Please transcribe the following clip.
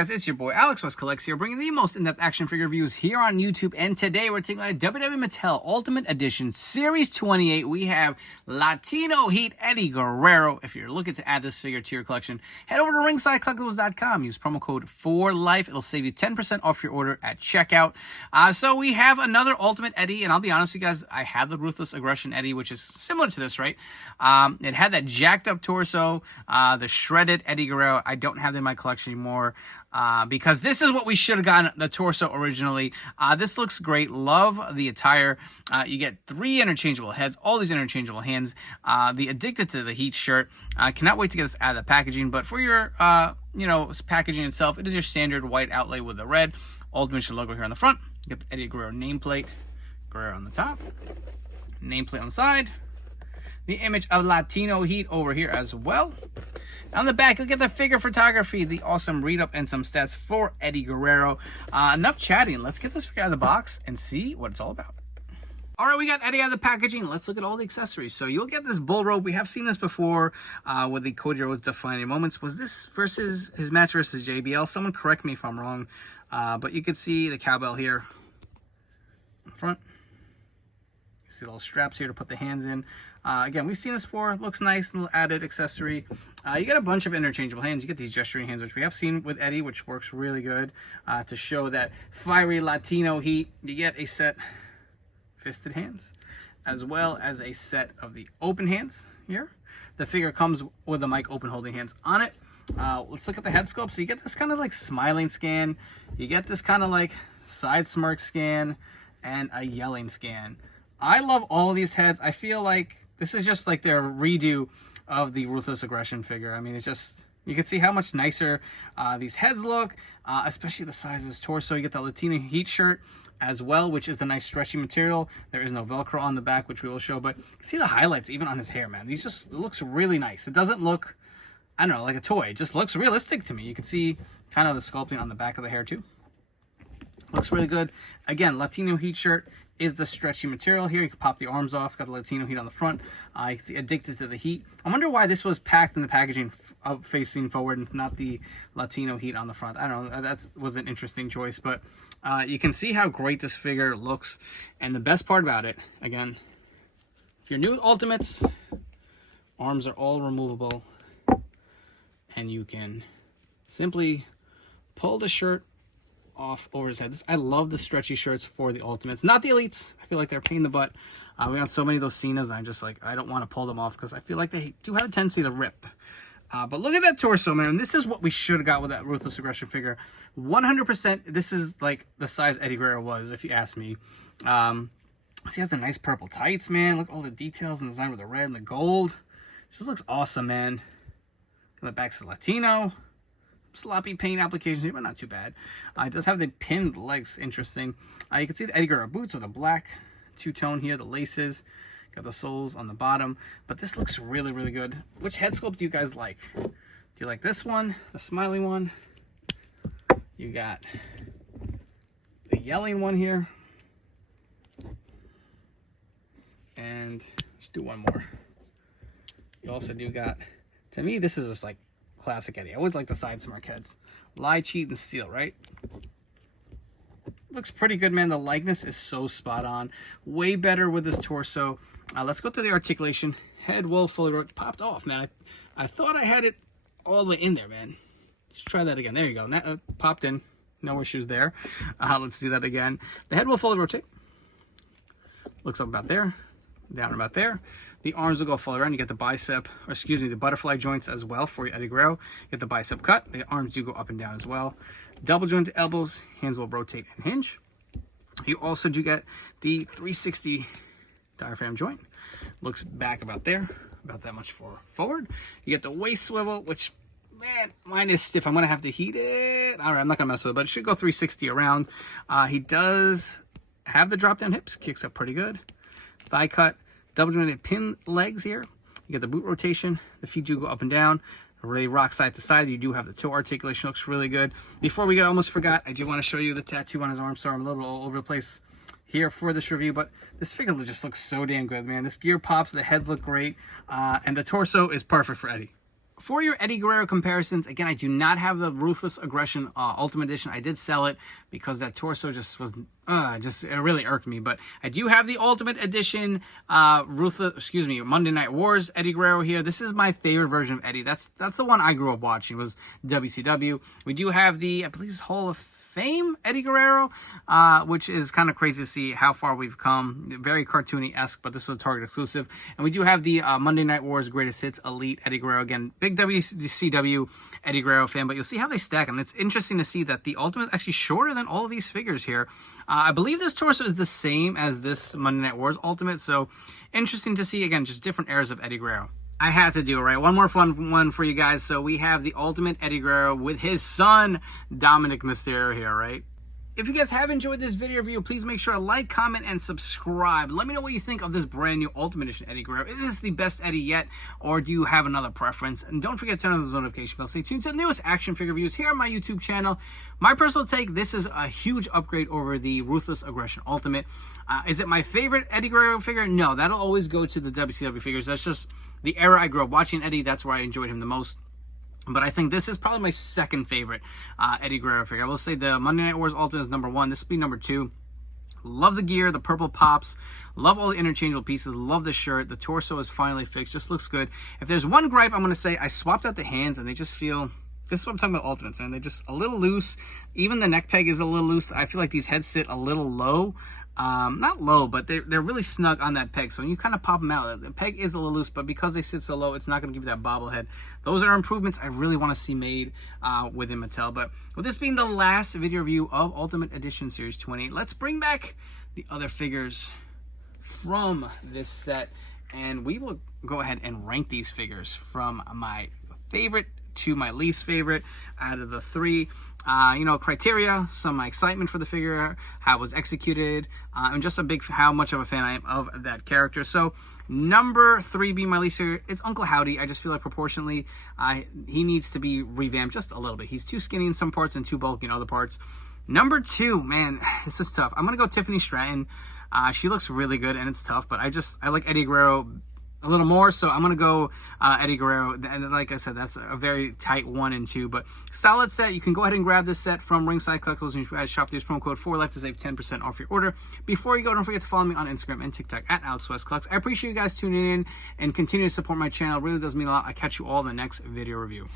guys? It's your boy Alex West Collects here, bringing the most in-depth action figure reviews here on YouTube. And today we're taking a WWE Mattel Ultimate Edition Series 28. We have Latino Heat Eddie Guerrero. If you're looking to add this figure to your collection, head over to ringsidecollectibles.com. Use promo code FORLIFE. It'll save you 10% off your order at checkout. So we have another Ultimate Eddie, and I'll be honest with you guys, I have the Ruthless Aggression Eddie, which is similar to this, right? It had that jacked up torso, the shredded Eddie Guerrero. I don't have them in my collection anymore because this is what we should have gotten the torso originally. This looks great. Love the attire. You get 3 interchangeable heads, all these interchangeable hands. The Addicted to the Heat shirt. Cannot wait to get this out of the packaging. But for your, packaging itself, it is your standard white outlay with the red Ultimate logo here on the front. You get the Eddie Guerrero nameplate, Guerrero on the top, nameplate on the side. The image of Latino Heat over here as well. On the back, look at the figure photography, the awesome read-up and some stats for Eddie Guerrero. Enough chatting. Let's get this figure out of the box and see what it's all about. All right, we got Eddie out of the packaging. Let's look at all the accessories. So you'll get this bull rope. We have seen this before with the Cody Rhodes defining moments. Was this versus his match versus JBL? Someone correct me if I'm wrong. But you could see the cowbell here in front. You see the little straps here to put the hands in. Again, we've seen this before. Looks nice, little added accessory. You get a bunch of interchangeable hands. You get these gesturing hands, which we have seen with Eddie, which works really good to show that fiery Latino heat. You get a set fisted hands, as well as a set of the open hands here. The figure comes with the mic open holding hands on it. Let's look at the head sculpt. So you get this kind of like smiling scan. You get this kind of like side smirk scan and a yelling scan. I love all of these heads. I feel like this is just like their redo of the Ruthless Aggression figure. I mean, it's just, you can see how much nicer these heads look, especially the size of his torso. You get the Latino Heat shirt as well, which is a nice stretchy material. There is no Velcro on the back, which we will show, but see the highlights even on his hair, man. These just, it looks really nice. It doesn't look, I don't know, like a toy. It just looks realistic to me. You can see kind of the sculpting on the back of the hair too. Looks really good. Again, Latino Heat shirt is the stretchy material here. You can pop the arms off. Got the Latino Heat on the front. You can see Addicted to the Heat. I wonder why this was packed in the packaging facing forward and it's not the Latino Heat on the front. I don't know. That was an interesting choice, but you can see how great this figure looks. And the best part about it, again, if you're new with Ultimates, arms are all removable, and you can simply pull the shirt off over his head. I love the stretchy shirts for the Ultimates, not the Elites. I feel like they're a pain in the butt. We got so many of those Cenas, and I'm just like, I don't want to pull them off because I feel like they do have a tendency to rip. But look at that torso, man. This is what we should have got with that Ruthless Aggression figure. 100%, this is like the size Eddie Guerrero was, if you ask me. See, he has the nice purple tights, man. Look at all the details and design with the red and the gold. Just looks awesome, man. And the back says Latino. Sloppy paint applications here, but not too bad. It does have the pinned legs, interesting. You can see the Eddie Guerrero boots with a black two-tone here, the laces. Got the soles on the bottom, but this looks really, really good. Which head sculpt do you guys like? Do you like this one, the smiling one? You got the yelling one here. And let's do one more. You also do got, to me, this is just like classic Eddie. I always like the side smirk heads. Lie, cheat, and steal, right? Looks pretty good, man. The likeness is so spot on. Way better with this torso. Let's go through the articulation. Head well fully popped off, man. I thought I had it all the way in there, man. Let's try that again. There you go. Now, popped in. No issues there. Let's do that again. The head will fully rotate. Looks up about there. Down about there. The arms will go fully around. You get the bicep, or excuse me, the butterfly joints as well for your Eddie Guerrero. You get the bicep cut. The arms do go up and down as well. Double jointed elbows. Hands will rotate and hinge. You also do get the 360 diaphragm joint. Looks back about there, about that much forward. You get the waist swivel, which, man, mine is stiff. I'm going to have to heat it. All right, I'm not going to mess with it, but it should go 360 around. He does have the drop down hips. Kicks up pretty good. Thigh cut. Double jointed pin legs here. You get the boot rotation. The feet do go up and down. Really rock side to side. You do have the toe articulation. Looks really good. Before we go, I almost forgot. I do want to show you the tattoo on his arm. Sorry, I'm a little bit all over the place here for this review, but this figure just looks so damn good, man. This gear pops. The heads look great. And the torso is perfect for Eddie. For your Eddie Guerrero comparisons, again, I do not have the Ruthless Aggression Ultimate Edition. I did sell it because that torso just was, it really irked me. But I do have the Ultimate Edition Monday Night Wars Eddie Guerrero here. This is my favorite version of Eddie. That's the one I grew up watching, was WCW. We do have the, I believe it's Hall of Fame Eddie Guerrero, which is kind of crazy to see how far we've come. Very cartoony-esque, but this was a Target exclusive. And we do have the Monday Night Wars Greatest Hits Elite Eddie Guerrero. Again, big WCW Eddie Guerrero fan, but you'll see how they stack them. It's interesting to see that the Ultimate is actually shorter than all of these figures here. I believe this torso is the same as this Monday Night Wars Ultimate, so interesting to see, again, just different eras of Eddie Guerrero. I had to do it, right? One more fun one for you guys. So we have the Ultimate Eddie Guerrero with his son, Dominic Mysterio here, right? If you guys have enjoyed this video review, please make sure to like, comment, and subscribe. Let me know what you think of this brand new Ultimate Edition Eddie Guerrero. Is this the best Eddie yet, or do you have another preference? And don't forget to turn on those notification bells. Stay tuned to the newest action figure reviews here on my YouTube channel. My personal take, this is a huge upgrade over the Ruthless Aggression Ultimate. Is it my favorite Eddie Guerrero figure? No, that'll always go to the WCW figures. That's just the era I grew up watching Eddie. That's where I enjoyed him the most. But I think this is probably my second favorite Eddie Guerrero figure. I will say the Monday Night Wars Ultimate is number 1. This will be number 2. Love the gear, the purple pops. Love all the interchangeable pieces. Love the shirt. The torso is finally fixed. Just looks good. If there's one gripe, I'm going to say I swapped out the hands and they just feel... This is what I'm talking about Ultimates, man. They're just a little loose. Even the neck peg is a little loose. I feel like these heads sit a little low. Not low, but they're really snug on that peg. So when you kind of pop them out, the peg is a little loose, but because they sit so low, it's not going to give you that bobblehead. Those are improvements I really want to see made within Mattel. But with this being the last video review of Ultimate Edition Series 28, let's bring back the other figures from this set. And we will go ahead and rank these figures from my favorite to my least favorite out of the 3. Criteria, some of my excitement for the figure, how it was executed, and just how much of a fan I am of that character. So number 3 being my least favorite, it's Uncle Howdy. I just feel like proportionally he needs to be revamped just a little bit. He's too skinny in some parts and too bulky in other parts. Number 2, man, this is tough. I'm gonna go Tiffany Stratton. She looks really good and it's tough, but I like Eddie Guerrero a little more, so I'm gonna go Eddie Guerrero. And like I said, that's a very tight 1 and 2, but solid set. You can go ahead and grab this set from Ringside Collectibles, and you guys shop through promo code 4LIFE to save 10% off your order. Before you go, don't forget to follow me on Instagram and TikTok at AlexWestCollects. I appreciate you guys tuning in and continue to support my channel. It really does mean a lot. I catch you all in the next video review.